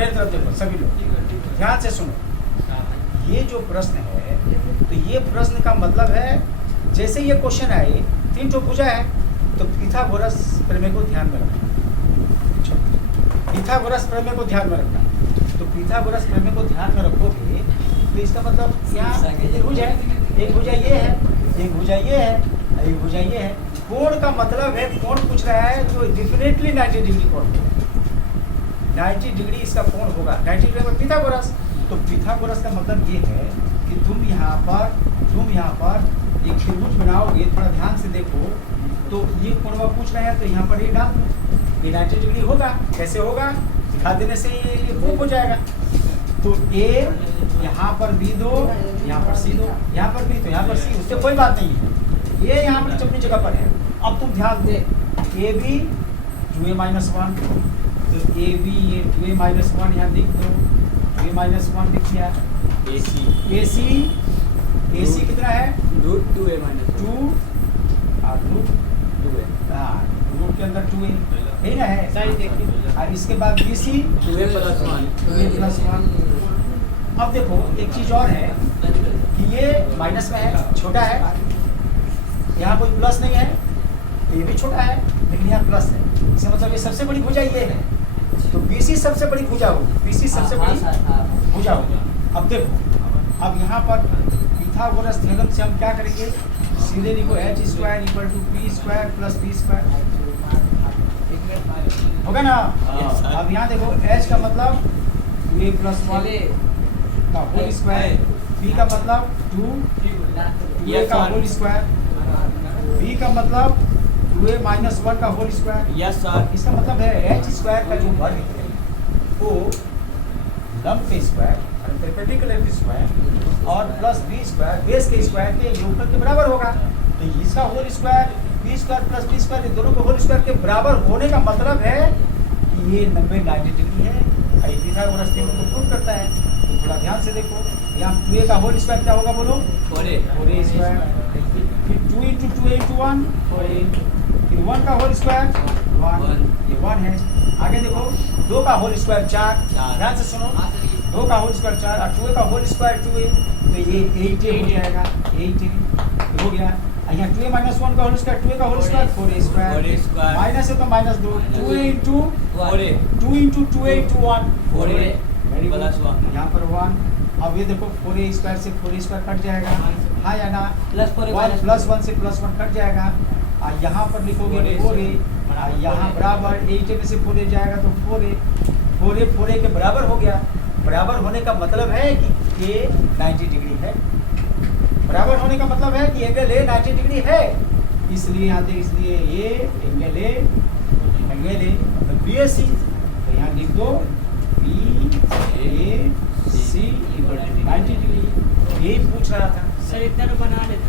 मेरी तरफ देखो सभी लोग ध्यान से सुनो। ये जो प्रश्न है तो ये प्रश्न का मतलब है जैसे ये क्वेश्चन आए 3 ठो भुजा है तो पिथागोरस प्रमेय को ध्यान में रखना। पिथागोरस प्रमेय को ध्यान में रखना। तो पिथागोरस प्रमेय को ध्यान में रखोगे तो इसका मतलब यहाँ एक भुजा है, एक भुजा ये है, एक भुजा ये है, एक भुजा ये है। कोण का मतलब है कोण पूछ रहा है तो डेफिनेटली 90 डिग्री कोण होगा, 90 डिग्री इसका कोण होगा। 90 डिग्री में पिथागोरस। तो पिथागोरस का मतलब ये है कि तुम यहाँ पर एक त्रिभुज बनाओगे, थोड़ा ध्यान से देखो तो ये कोण पूछ रहे हैं तो यहाँ पर ये डाल दो, ये 90 डिग्री होगा। कैसे होगा? दिखा देने से ये प्रूफ हो जाएगा। तो ए यहाँ पर बी दो, यहाँ पर सी दो, यहाँ पर बी तो यहाँ पर सी, उससे कोई बात नहीं है। ये यहाँ पर अपनी जगह पर है। अब तुम ध्यान दे ए बी 2a-1 तो ए बी ये 2a-1 यहाँ लिख दो, 2a-1 लिख दिया। ए सी कितना है? रूट 2a टू और रूट 2a रूट के अंदर 2a यही ना है। सही देखिए। और इसके बाद बी सी 2a+1 अब देखो एक चीज और है कि ये माइनस में है, छोटा है, यहाँ कोई प्लस नहीं है, ये भी छोटा है लेकिन यहाँ प्लस है। इसका मतलब ये सबसे बड़ी भुजा ये है तो बीसी सबसे बड़ी भुजा होगी, बीसी सबसे बड़ी भुजा होगी। अब देखो अब यहाँ पर पिथागोरस थ्योरम से हम क्या करेंगे? सीधे लिखो h² = p² + b² होगा ना। अब यहाँ देखो h का मतलब 2a+1 का होल स्क्वायर, b का मतलब 2a का होल स्क्वायर, b का मतलब 2a-1 का होल स्क्वायर। Yes sir. इसका मतलब है h² का जो वर्ग है वो लंब के स्क्वायर और परपेंडिकुलर के स्क्वायर और प्लस b² बेस के स्क्वायर के योगफल के बराबर होगा। तो इसका होल स्क्वायर b² + b² ये दोनों के होल स्क्वायर के बराबर होने का मतलब है कि ये 90 डिग्री है। पिथागोरस थ्योरम को प्रूव करता है। तो थोड़ा ध्यान से देखो यहाँ 2a का होल स्क्वायर क्या होगा बोलो? 4a स्क्वायर, फिर 2 × 2a × 1 4a, फिर 1 का होल स्क्वायर 1, ये 1 है। आगे देखो 2 का होल स्क्वायर 4, ध्यान से सुनो 2 का होल स्क्वायर 4 और 2a का होल स्क्वायर 2a तो ये 8a हो जाएगा, 8a हो गया। यहाँ 2a-1 का होल स्क्वायर 2a का whole square 4a square, minus है तो -2 2a × 2 × 2a × 1 4a यहाँ पर 1। अब ये देखो 4a स्क्वायर से 4a स्क्वायर कट जाएगा, हाँ या ना? +1 से +1 कट जाएगा। और यहाँ पर लिखोगे 4a, यहाँ बराबर 8a में से 4a जाएगा तो 4a के बराबर हो गया। बराबर होने का मतलब है कि ये 90 डिग्री है। बराबर होने का मतलब है कि एंगल ए 90 डिग्री है। इसलिए यहाँ पे इसलिए ये एंगल ए मतलब BAC तो यहाँ लिख दो BAC = 90 डिग्री। यही पूछ रहा था सर इतना बना लेता